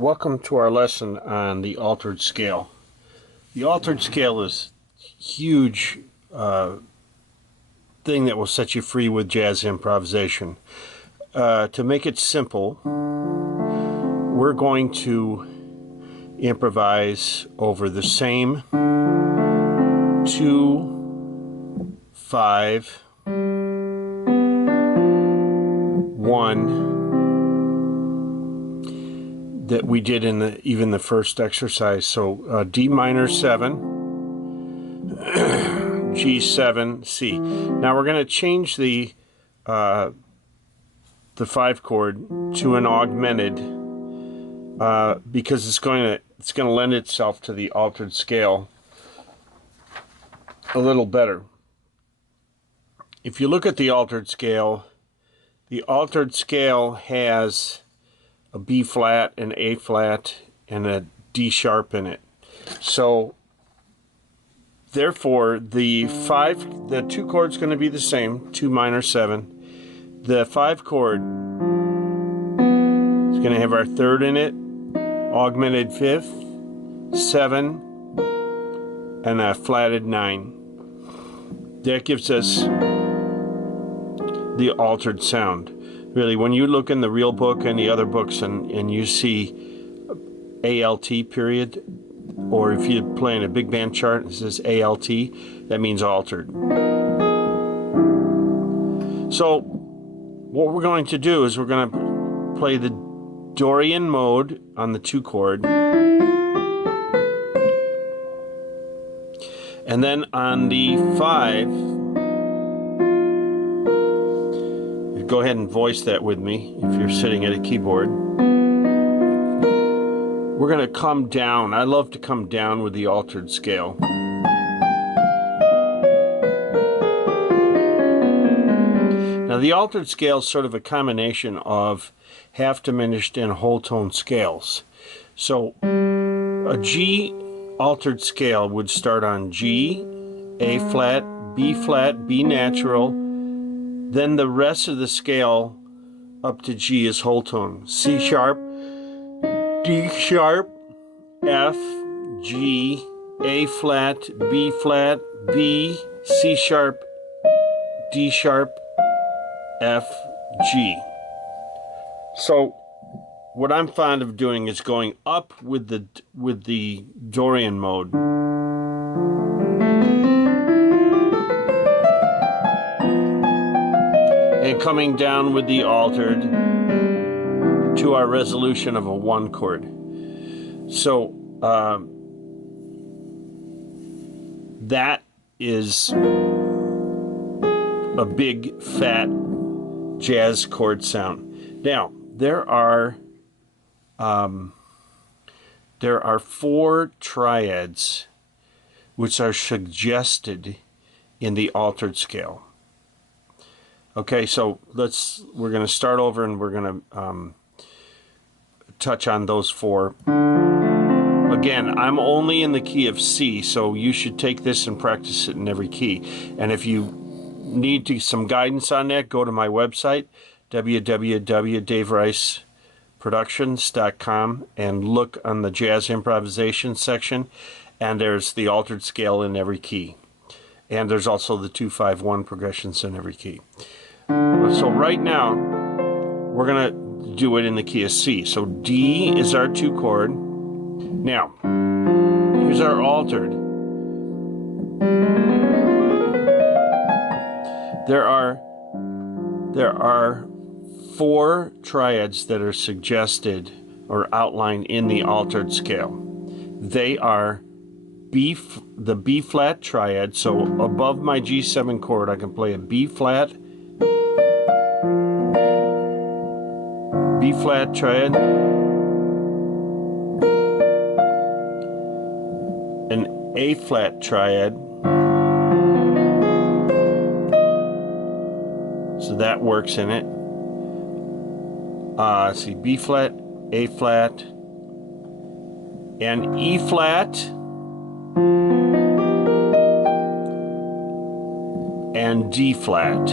Welcome to our lesson on the altered scale. The altered scale is a huge thing that will set you free with jazz improvisation. To make it simple, we're going to improvise over the same 2, 5, 1 that we did in even the first exercise. So D minor 7, G7, C. Now we're going to change the 5 chord to an augmented because it's going to lend itself to the altered scale a little better. If you look at the altered scale has a B flat, an A flat, and a D sharp in it. So therefore the 2 chords going to be the same, 2 minor 7. The 5 chord is going to have our 3rd in it, augmented 5th, 7, and a flatted 9. That gives us the altered sound. Really, when you look in the real book and the other books and you see ALT period, or if you're playing a big band chart and it says ALT, that means altered. So what we're going to do is we're going to play the Dorian mode on the 2 chord, and then on the 5, go ahead and voice that with me if you're sitting at a keyboard. We're going to come down. I love to come down with the altered scale. Now the altered scale is sort of a combination of half diminished and whole tone scales. So a G altered scale would start on G, A flat, B natural. Then the rest of the scale up to G is whole tone. C sharp, D sharp, F, G, A flat, B, C sharp, D sharp, F, G. So what I'm fond of doing is going up with the Dorian mode. And coming down with the altered to our resolution of a 1 chord. So that is a big fat jazz chord sound. Now there are 4 triads which are suggested in the altered scale. Okay, so we're going to start over and we're going to touch on those 4. Again, I'm only in the key of C, so you should take this and practice it in every key. And if you need some guidance on that, go to my website, www.davericeproductions.com, and look on the jazz improvisation section, and there's the altered scale in every key. And there's also the 2-5-1 progressions in every key. So right now, we're going to do it in the key of C. So D is our 2 chord. Now, here's our altered. There are 4 triads that are suggested or outlined in the altered scale. They are the B flat triad. So above my G7 chord, I can play a B flat triad, an A flat triad, so that works in it. See, B flat, A flat, and E flat, and D flat.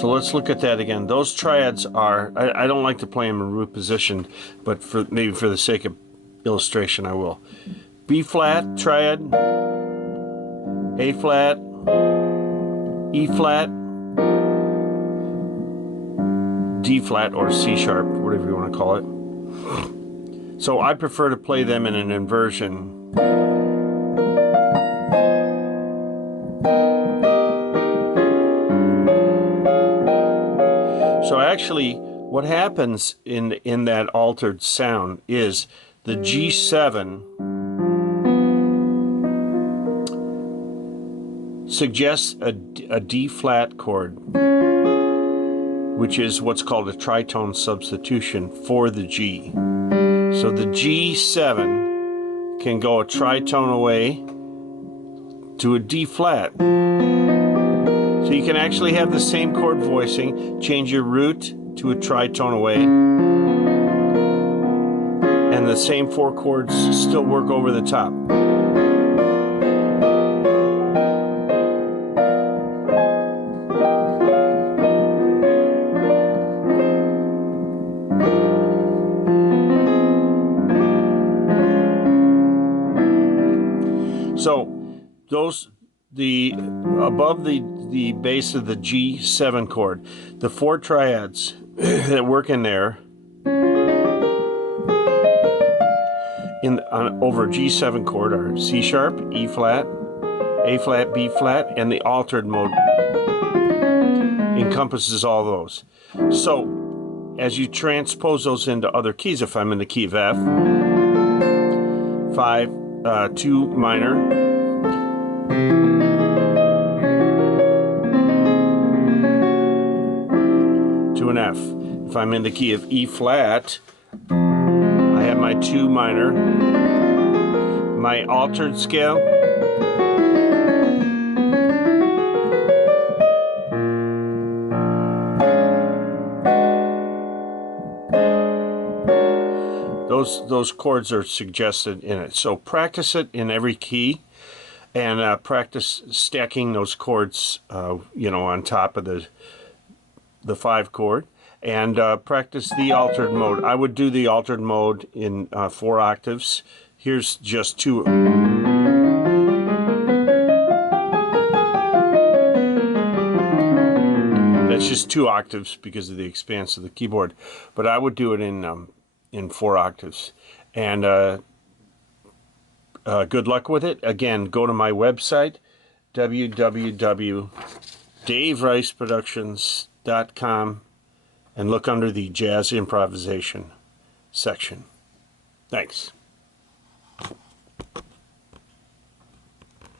So let's look at that again. Those triads are, I don't like to play them in root position, but maybe for the sake of illustration I will. B flat triad, A flat, E flat, D flat, or C sharp, whatever you want to call it. So I prefer to play them in an inversion. So actually, what happens in that altered sound is the G7 suggests a D flat chord, which is what's called a tritone substitution for the G. So the G7 can go a tritone away to a D flat. So you can actually have the same chord voicing, change your root to a tritone away, and the same 4 chords still work over the top. So above the base of the G7 chord, the 4 triads that work in there over G7 chord are C sharp, E flat, A flat, B flat, and the altered mode encompasses all those. So as you transpose those into other keys, if I'm in the key of F, 2 minor, to an F. If I'm in the key of E flat, I have my 2 minor, my altered scale, those chords are suggested in it. So practice it in every key, and practice stacking those chords, on top of the 5 chord, and practice the altered mode. I would do the altered mode in 4 octaves. Here's just 2. That's just 2 octaves because of the expanse of the keyboard, but I would do it in 4 octaves. And good luck with it. Again, go to my website, www.davericeproductions.com, and look under the Jazz Improvisation section. Thanks.